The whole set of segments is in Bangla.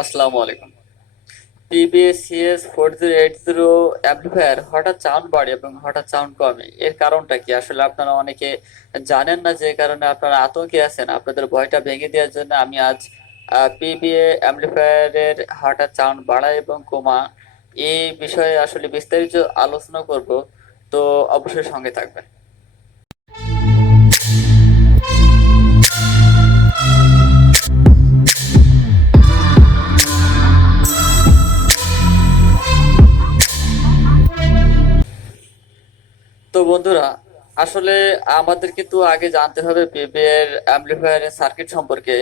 আসসালামু আলাইকুম। পিবিএসসিএস 4080 অ্যাম্পলিফায়ার হঠাৎ সাউন্ড বাড়ে এবং হঠাৎ সাউন্ড কমে, এর কারণটা কি? আসলে আপনারা অনেকে জানেন না, যে কারণে আপনারা আতঙ্কে আছেন। আপনাদের ভয়টা ভেঙে দেওয়ার জন্য আমি আজ পিবিএ অ্যাম্পলিফায়ারের হঠাৎ সাউন্ড বাড়া এবং কমা এই বিষয়ে আসলে বিস্তারিত আলোচনা করব। তো অবশ্যই সঙ্গে থাকবেন। তো বন্ধুরা, আসলে আমাদের কিন্তু আগে জানতে হবে পিবিএর অ্যাম্পলিফায়ারের সার্কিট সম্পর্কে।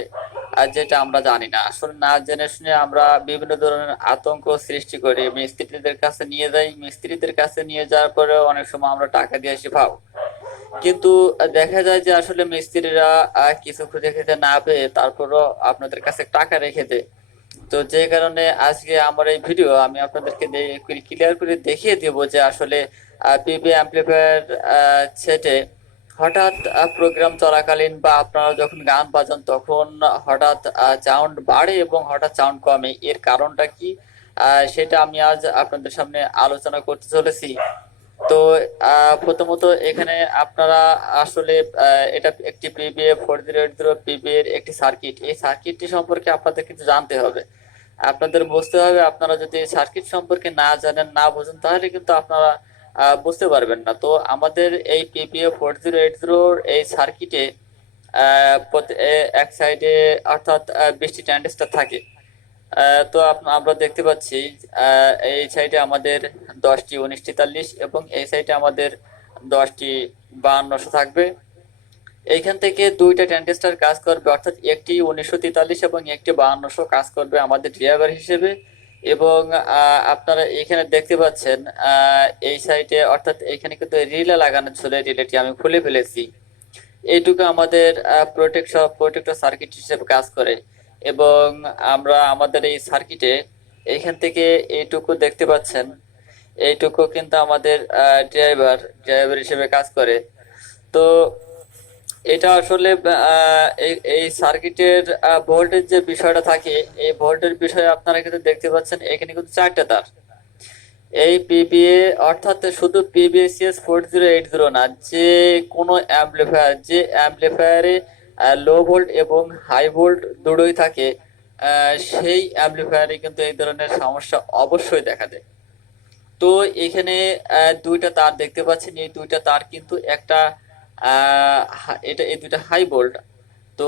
আর যেটা আমরা জানি না, আসলে না জেনে শুনে আমরা বিভিন্ন ধরনের আতঙ্ক সৃষ্টি করি, মিস্ত্রিদের কাছে নিয়ে যাই, মিস্ত্রিদের কাছে নিয়ে যাওয়ার পরে অনেক সময় আমরা টাকা দিয়ে আসি ভাও। কিন্তু দেখা যায় যে আসলে মিস্ত্রিরা কিছু খুঁজে খেতে না পেয়ে তারপরও আপনাদের কাছে টাকা রেখে দেয়। তো যে কারণে আজকে আমার এই ভিডিও আমি আপনাদেরকে ক্লিয়ার করে দেখিয়ে দেবো যে আসলে পিবি অ্যাম্পলিফায়ার সেটে হঠাৎ প্রোগ্রাম চলাকালীন বা আপনারা যখন গান বাজান তখন হঠাৎ সাউন্ড বাড়ে এবং হঠাৎ সাউন্ড কমে, এর কারণটা কি? সেটা আমি আজ আপনাদের সামনে আলোচনা করতে চলেছি। তো প্রথমত এখানে আপনারা আসলে এটা একটি পিবিএ 4080 পিবিএ এর একটি সার্কিট। এই সার্কিটটি সম্পর্কে আপনাদের কিন্তু জানতে হবে, আপনাদের বুঝতে হবে। আপনারা যদি সার্কিট সম্পর্কে না জানেন, না বোঝেন, তাহলে কিন্তু আপনারা বুঝতে পারবেন না। তো আমাদের এই পিপিএ 4080 এই সার্কিটে এক সাইডে অর্থাৎ 20টি ট্রানজিস্টর থাকে। তো আমরা দেখতে পাচ্ছি এই সাইডে আমাদের 10টি 1943 এবং এই সাইডে আমাদের 10টি 5200 থাকবে। এইখান থেকে দুইটা ট্রানজিস্টর কাজ করবে, অর্থাৎ একটি 1943 এবং একটি 5200 কাজ করবে আমাদের ড্রাইভার হিসেবে। এবং আপনারা এখানে দেখতে পাচ্ছেন এই সাইডে, অর্থাৎ এখানে কিন্তু রিলে লাগানো ছিল, রিলেটি আমি খুলে ফেলেছি। এইটুকু আমাদের প্রোটেক্টর সার্কিট হিসেবে কাজ করে। এবং আমরা আমাদের এই সার্কিটে এইখান থেকে এইটুকু দেখতে পাচ্ছেন, এইটুকু কিন্তু আমাদের ড্রাইভার হিসেবে কাজ করে। তো এটা আসলে এই সার্কিটের ভোল্টেজ যে বিষয়টা থাকে, এই ভোল্টের বিষয়ে আপনারা কিন্তু দেখতে পাচ্ছেন এখানে কিন্তু চারটা তার। এই পিবিএ অর্থাৎ শুধু পিবিএসিএস 4080 না, যে কোনো অ্যাম্পলিফায়ার, যে অ্যাম্পলিফায়ারে লো ভোল্ট এবং হাই ভোল্ট দুটোই থাকে, সেই অ্যাম্পলিফায়ারে কিন্তু এই ধরনের সমস্যা অবশ্যই দেখা দেয়। তো এখানে দুইটা তার দেখতে পাচ্ছেন, এই দুইটা তার কিন্তু একটা এটা এই দুইটা হাই ভোল্ট। তো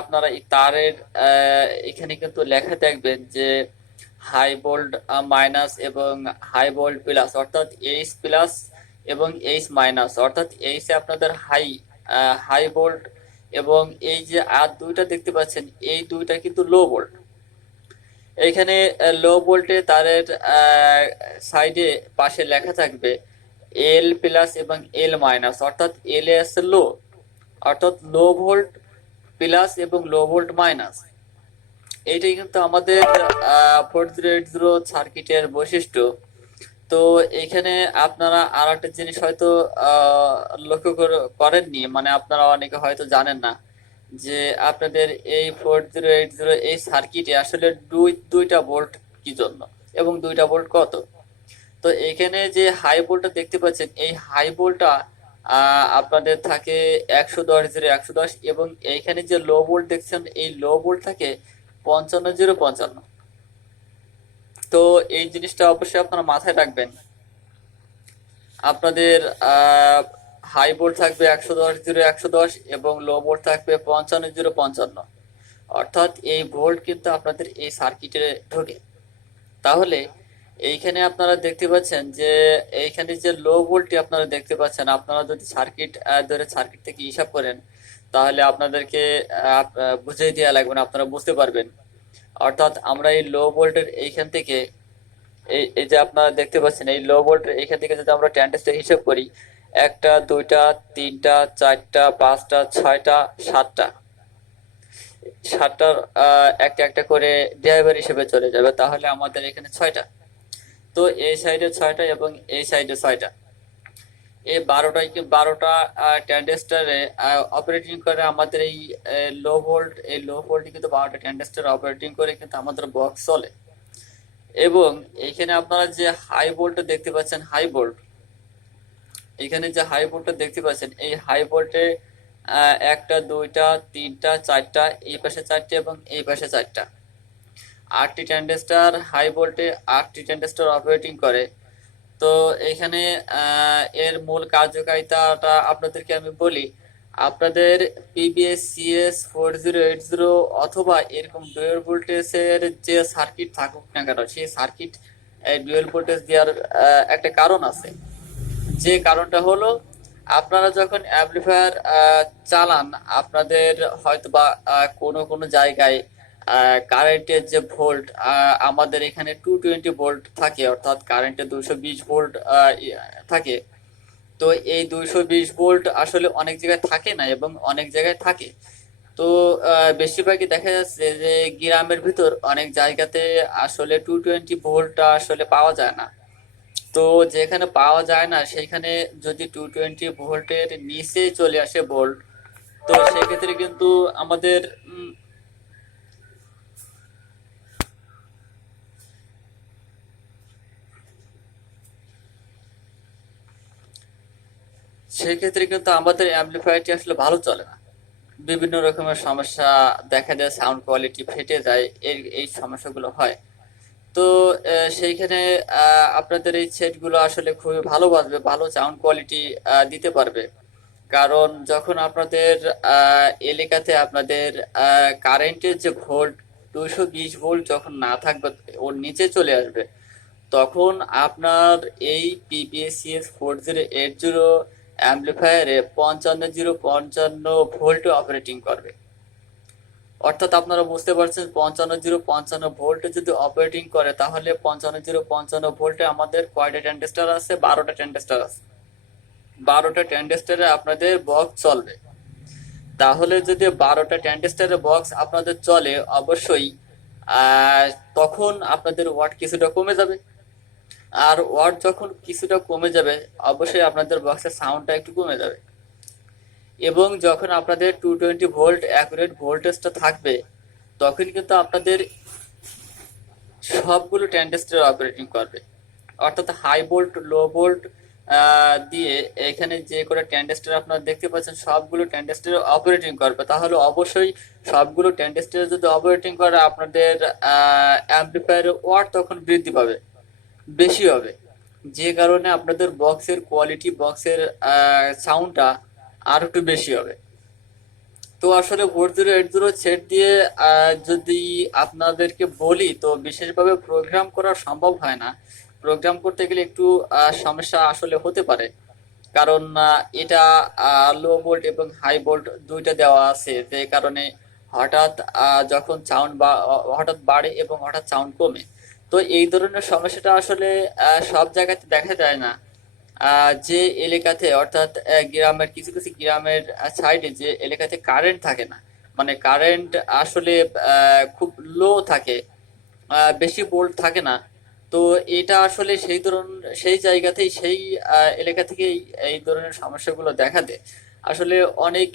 আপনারা এই তারের এখানে কিন্তু লেখা দেখবেন যে হাই ভোল্ট মাইনাস এবং হাই ভোল্ট প্লাস, অর্থাৎ এইচ প্লাস এবং এইচ মাইনাস, অর্থাৎ এইচ এ আপনাদের হাই ভোল্ট এবং এই যে আর দুইটা দেখতে পাচ্ছেন, এই দুইটা কিন্তু লো ভোল্ট। এখানে লো ভোল্টে তারের সাইডে পাশে লেখা থাকবে এল প্লাস এবং এল মাইনাস, অর্থাৎ এল এ আছে লো, অর্থাৎ লো ভোল্ট প্লাস এবং লো ভোল্ট মাইনাস। এইটাই কিন্তু আমাদের 4080 সার্কিটের বৈশিষ্ট্য। তো এখানে আপনারা আর একটা জিনিস হয়তো লক্ষ্য করেননি, মানে আপনারা অনেকে হয়তো জানেন না যে আপনাদের এই 4080 এই সার্কিটে আসলে দুইটা ভোল্ট কি জন্য এবং দুইটা ভোল্ট কত। তো এখানে যে হাই ভোল্টটা দেখতে পাচ্ছেন, এই হাই ভোল্টটা আপনাদের থাকে 110/110, এবং এইখানে যে লো ভোল্ট দেখছেন, এই লো ভোল্ট থাকে 55/55। তো এই জিনিসটা অবশ্যই আপনারা মাথায় রাখবেন। আপনাদের হাই ভোল্ট থাকবে 110/110 এবং লো ভোল্ট থাকবে 55/55, অর্থাৎ এই ভোল্ট কিন্তু আপনাদের এই সার্কিটে ঢোকে। তাহলে এইখানে আপনারা দেখতে পাচ্ছেন যে এইখানে যে লো ভোল্টটি আপনারা দেখতে পাচ্ছেন, আপনারা যদি সার্কিট ধরে সার্কিট থেকে হিসাব করেন, তাহলে আপনাদেরকে বুঝিয়ে দেওয়া লাগবে না, আপনারা বুঝতে পারবেন। অর্থাৎ আমরা এই লো ভোল্টের এইখান থেকে এই এই যে আপনারা দেখতে পাচ্ছেন, এই লো ভোল্টের এইখান থেকে যদি আমরা ট্রানজিস্টর হিসাব করি, একটা দুইটা তিনটা চারটা পাঁচটা ছয়টা সাতটা, সাতটার একটা একটা করে ড্রাইভার হিসেবে চলে যাবে, তাহলে আমাদের এখানে ছয়টা। তো এই সাইডে ছয়টা এবং এই সাইডে ছয়টা। এই 12টা ট্রানজিস্টারে অপারেটিং করে আমাদের এই লো ভোল্টে কিন্তু 12টা ট্রানজিস্টার অপারেটিং করে কিন্তু আমাদের বক্স চলে। এবং এখানে আপনারা যে হাই ভোল্টে দেখতে পাচ্ছেন, হাই ভোল্ট, এখানে যে হাই ভোল্টটা দেখতে পাচ্ছেন, এই হাই ভোল্টে একটা, দুইটা, তিনটা, চারটা, এই পাশে চারটে এবং এই পাশে চারটা, 8টি ট্রানজিস্টার হাই ভোল্টে 8টি ট্রানজিস্টার অপারেটিং করে। তো এখানে এর মূল কার্যকারিতাটা আপনাদেরকে আমি বলি। আপনাদের পিবিএস সিএস 4080 অথবা এরকম ডুয়েল ভোল্টেজের যে সার্কিট থাকুক না কেন, সেই সার্কিট ডুয়েল ভোল্টেজ দেওয়ার একটা কারণ আছে। যে কারণটা হলো, আপনারা যখন অ্যাম্পলিফায়ার চালান, আপনাদের হয়তোবা কোনো কোনো জায়গায় কারেন্টের যে ভোল্ট, আমাদের এখানে 220 ভোল্ট থাকে, অর্থাৎ কারেন্টের 220 ভোল্ট থাকে। তো এই 220 ভোল্ট আসলে অনেক জায়গায় থাকে না এবং অনেক জায়গায় থাকে। তো বেশিরভাগই দেখা যাচ্ছে যে গ্রামের ভিতর অনেক জায়গাতে আসলে 220 ভোল্টটা আসলে পাওয়া যায় না। তো যেখানে পাওয়া যায় না সেইখানে যদি 220 ভোল্টের নিচে চলে আসে ভোল্ট, তো সেক্ষেত্রে কিন্তু আমাদের সেক্ষেত্রে কিন্তু আমাদের অ্যাম্পলিফায়ারটি আসলে ভালো চলে না। বিভিন্ন রকমের সমস্যা দেখা যায়, সাউন্ড কোয়ালিটি ফেটে যায়, এই সমস্যাগুলো হয়। তো সেইখানে আপনাদের এই সেটগুলো আসলে খুবই ভালো বাজবে, ভালো সাউন্ড কোয়ালিটি দিতে পারবে। কারণ যখন আপনাদের এলাকাতে আপনাদের কারেন্টের যে ভোল্ট 220 ভোল্ট যখন না থাকবে, ওর নিচে চলে আসবে, তখন আপনার এই পিপিএসিএস 4080 অ্যাম্পলিফায়ারে 55 0 55 ভোল্ট অপারেটিং করবে। অর্থাৎ আপনারা বুঝতে পারছেন, 55 0 55 ভোল্টে যদি অপারেটিং করে, তাহলে 55 0 55 ভোল্টে আমাদের কয়টা ট্রানজিস্টর আছে? 12টা ট্রানজিস্টর আছে। 12টা ট্রানজিস্টরে আপনাদের বক্স চলবে। তাহলে যদি 12টা ট্রানজিস্টরের বক্স আপনাদের চলে, অবশ্যই তখন আপনাদের ওয়াট কিছুটা কমে যাবে। আর ওয়াট যখন কিছুটা কমে যাবে, অবশ্যই আপনাদের বক্সের সাউন্ডটা একটু কমে যাবে। এবং যখন আপনাদের 220 ভোল্ট অ্যাকুরেট ভোল্টেজটা থাকবে, তখন কিন্তু আপনাদের সবগুলো ট্রানজিস্টর অপারেটিং করবে। অর্থাৎ হাই ভোল্ট, লো ভোল্ট দিয়ে এখানে যে করে ট্রানজিস্টর আপনারা দেখতে পাচ্ছেন, সবগুলো ট্রানজিস্টর অপারেটিং করবে। তাহলে অবশ্যই সবগুলো ট্রানজিস্টর যদি অপারেটিং করে, আপনাদের অ্যাম্পলিফায়ারের ওয়াট তখন বৃদ্ধি পাবে, বেশি হবে। যে কারণে আপনাদের বক্সের কোয়ালিটি, বক্সের সাউন্ডটা আরো একটু বেশি হবে। তো আসলে 4080 সেট দিয়ে যদি আপনাদেরকে বলি, তো বিশেষভাবে প্রোগ্রাম করা সম্ভব হয় না। প্রোগ্রাম করতে গেলে একটু সমস্যা আসলে হতে পারে। কারণ এটা লো ভোল্ট এবং হাই ভোল্ট দুইটা দেওয়া আছে, যে কারণে হঠাৎ যখন সাউন্ড বা হঠাৎ বাড়ে এবং হঠাৎ সাউন্ড কমে। তো এই ধরনের সমস্যাটা আসলে সব জায়গাতে দেখা যায় না। যে এলাকাতে, অর্থাৎ গ্রামের কিছু কিছু গ্রামের সাইডে যে এলাকাতে কারেন্ট থাকে না, মানে কারেন্ট আসলে খুব লো থাকে, বেশি ভোল্ট থাকে না। তো এটা আসলে সেই জায়গাতেই, সেই এলাকা থেকেই এই ধরনের সমস্যাগুলো দেখা দেয়। আসলে অনেক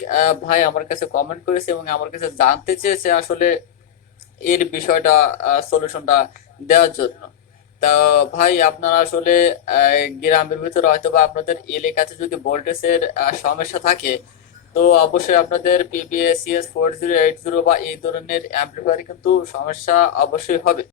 ভাই আমার কাছে কমেন্ট করেছে এবং আমার কাছে জানতে চেয়েছে আসলে এর বিষয়টা, সলিউশনটা দেওয়ার জন্য। তা ভাই, আপনারা আসলে গ্রামের ভিতরে হয়তো বা আপনাদের এলাকাতে যদি ভোল্টেজের সমস্যা থাকে, তো অবশ্যই আপনাদের পিবিএসিএস 4080 বা এই ধরনের অ্যাম্পলিফায়ার কিন্তু সমস্যা অবশ্যই হবে।